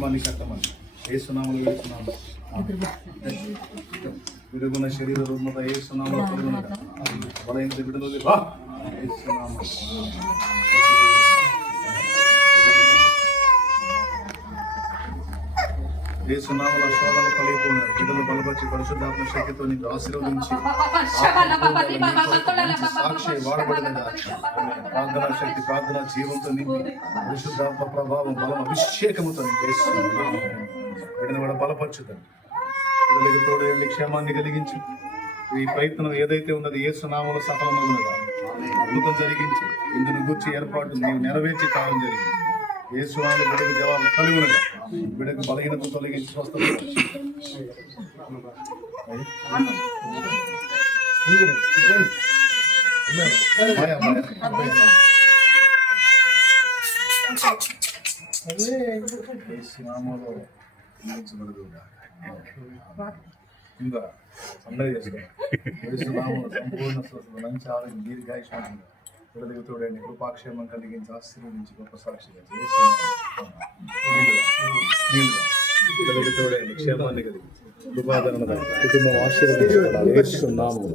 కుటుంబాన్ని కట్టమని యేసునామములో వేడుచున్నాము. విరుగున్న శరీర రుగ్మత యేసునామములో తొలగునుగాక. బలహీనత విడుదల యేసునామములో. యేసునామములో శోధనలు కలిగిపోయినారు. బిడ్డలు బలపరిచి పరిశుద్ధాత్మ శక్తితో నీకు ఆశీర్వదించి సాక్షి వాడబడినగా ప్రార్థనా శక్తి ప్రార్థనా జీవంతో నింపి పరిశుద్ధాత్మ ప్రభావం బలం అభిషేకముతో బిడ్డను కూడా బలపరచుతాను. బిడ్డలకు తోడేండి క్షేమాన్ని కలిగించి ఈ ప్రయత్నం ఏదైతే ఉన్నది యేసునామములో సఫలమగునుగా. అద్భుతం జరిగించి ఇందును గూర్చి ఏర్పాటు నీవు నెరవేర్చి కాలం జరిగింది. యేసునామములో బిడ్డకు జవాబు కలుగునుగా. బిడ్డకు బలహీనత తొలగించి స్వస్థత యేసునామములో ఇంకా సందడి చేస్తాం. యేసునామములో సంపూర్ణ స్వస్థత మంచి ఆరోగ్యం దీర్ఘాయుష్మాన్ బిడ్డలకు తోడండి కృపాక్షేమం కలిగించి ఆశీర్వదించి గొప్ప సాక్షిగా బిడ్డలకు తోడండి క్షేమాన్ని కలిగించి కృపాదరణ కుటుంబం ఆశీర్వదించుకున్నాము.